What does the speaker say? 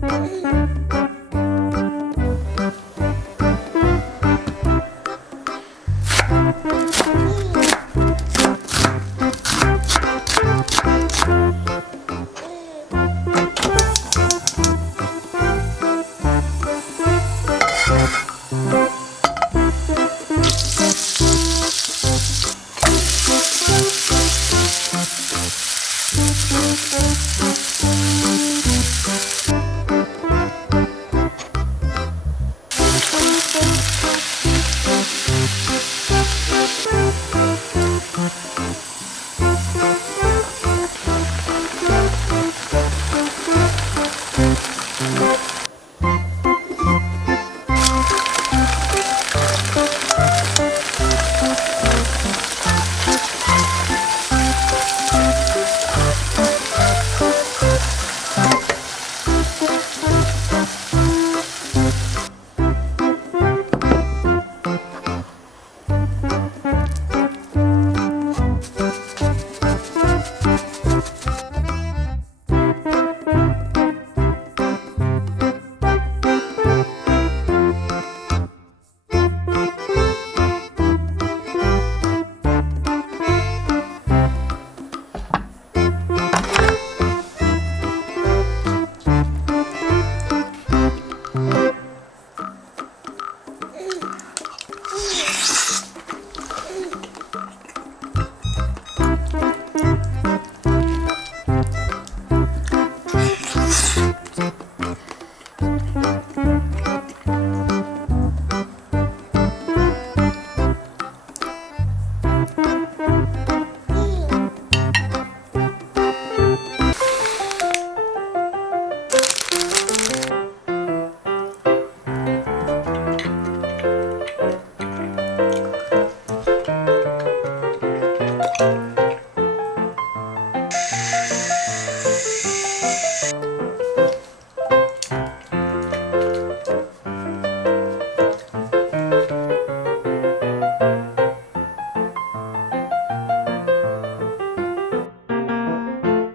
Gracias.